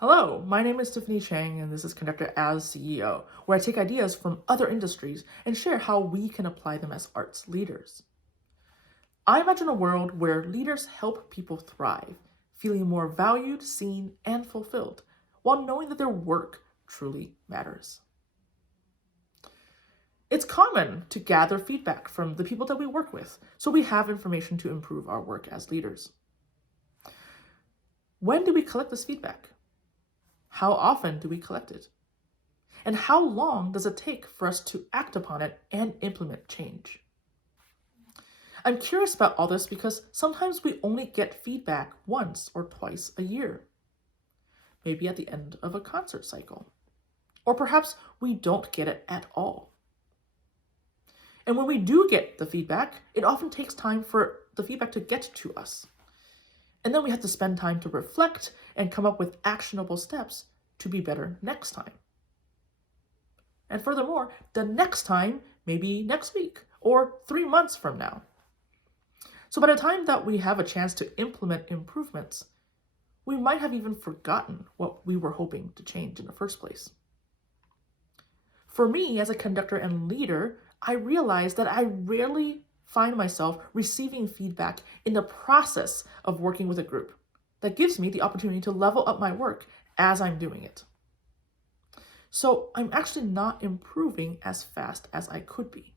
Hello, my name is Tiffany Chang, and this is Conductor as CEO, where I take ideas from other industries and share how we can apply them as arts leaders. I imagine a world where leaders help people thrive, feeling more valued, seen, and fulfilled, while knowing that their work truly matters. It's common to gather feedback from the people that we work with, so we have information to improve our work as leaders. When do we collect this feedback? How often do we collect it? And how long does it take for us to act upon it and implement change? I'm curious about all this because sometimes we only get feedback once or twice a year. Maybe at the end of a concert cycle. Or perhaps we don't get it at all. And when we do get the feedback, it often takes time for the feedback to get to us. And then we have to spend time to reflect and come up with actionable steps to be better next time. And furthermore, the next time may be next week or 3 months from now. So by the time that we have a chance to implement improvements, we might have even forgotten what we were hoping to change in the first place. For me, as a conductor and leader, I realized that I rarely find myself receiving feedback in the process of working with a group that gives me the opportunity to level up my work as I'm doing it. So I'm actually not improving as fast as I could be.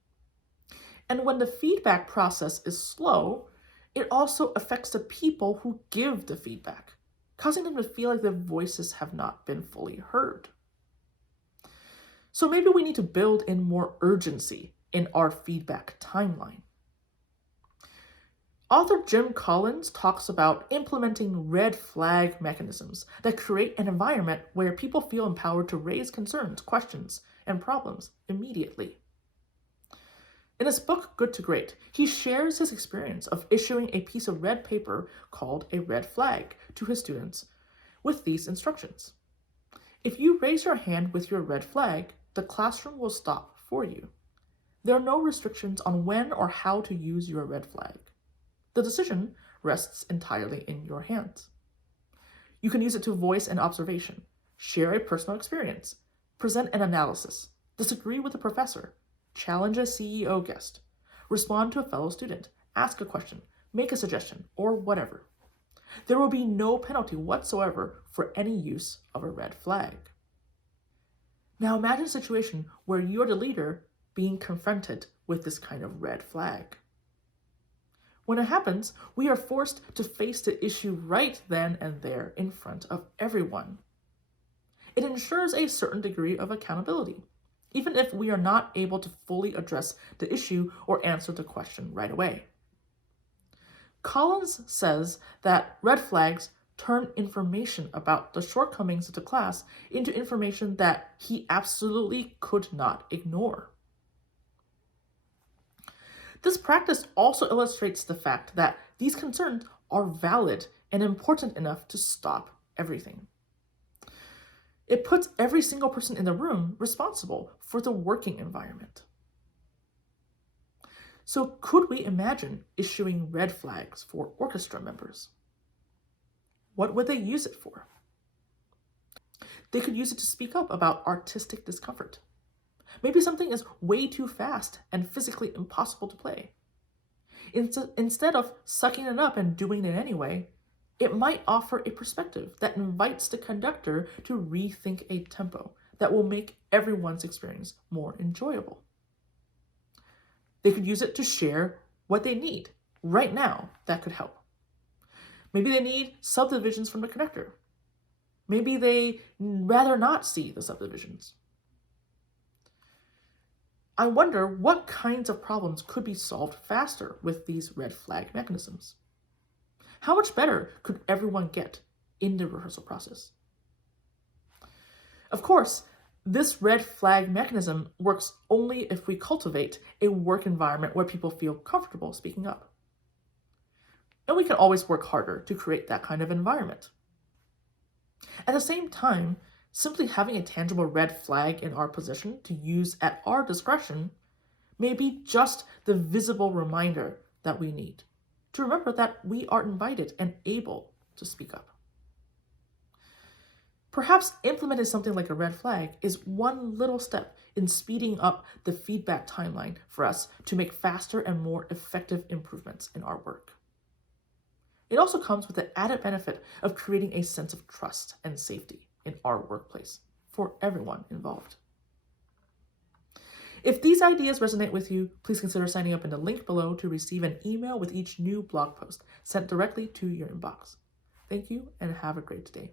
And when the feedback process is slow, it also affects the people who give the feedback, causing them to feel like their voices have not been fully heard. So maybe we need to build in more urgency in our feedback timeline. Author Jim Collins talks about implementing red flag mechanisms that create an environment where people feel empowered to raise concerns, questions, and problems immediately. In his book, Good to Great, he shares his experience of issuing a piece of red paper called a red flag to his students with these instructions. If you raise your hand with your red flag, the classroom will stop for you. There are no restrictions on when or how to use your red flag. The decision rests entirely in your hands. You can use it to voice an observation, share a personal experience, present an analysis, disagree with a professor, challenge a CEO guest, respond to a fellow student, ask a question, make a suggestion, or whatever. There will be no penalty whatsoever for any use of a red flag. Now imagine a situation where you're the leader being confronted with this kind of red flag. When it happens, we are forced to face the issue right then and there in front of everyone. It ensures a certain degree of accountability, even if we are not able to fully address the issue or answer the question right away. Collins says that red flags turn information about the shortcomings of the class into information that he absolutely could not ignore. This practice also illustrates the fact that these concerns are valid and important enough to stop everything. It puts every single person in the room responsible for the working environment. So could we imagine issuing red flags for orchestra members? What would they use it for? They could use it to speak up about artistic discomfort. Maybe something is way too fast and physically impossible to play. Instead of sucking it up and doing it anyway, it might offer a perspective that invites the conductor to rethink a tempo that will make everyone's experience more enjoyable. They could use it to share what they need right now that could help. Maybe they need subdivisions from the conductor. Maybe they rather not see the subdivisions. I wonder what kinds of problems could be solved faster with these red flag mechanisms. How much better could everyone get in the rehearsal process? Of course, this red flag mechanism works only if we cultivate a work environment where people feel comfortable speaking up. And we can always work harder to create that kind of environment. At the same time, simply having a tangible red flag in our possession to use at our discretion may be just the visible reminder that we need to remember that we are invited and able to speak up. Perhaps implementing something like a red flag is one little step in speeding up the feedback timeline for us to make faster and more effective improvements in our work. It also comes with the added benefit of creating a sense of trust and safety in our workplace for everyone involved. If these ideas resonate with you, please consider signing up in the link below to receive an email with each new blog post sent directly to your inbox. Thank you and have a great day.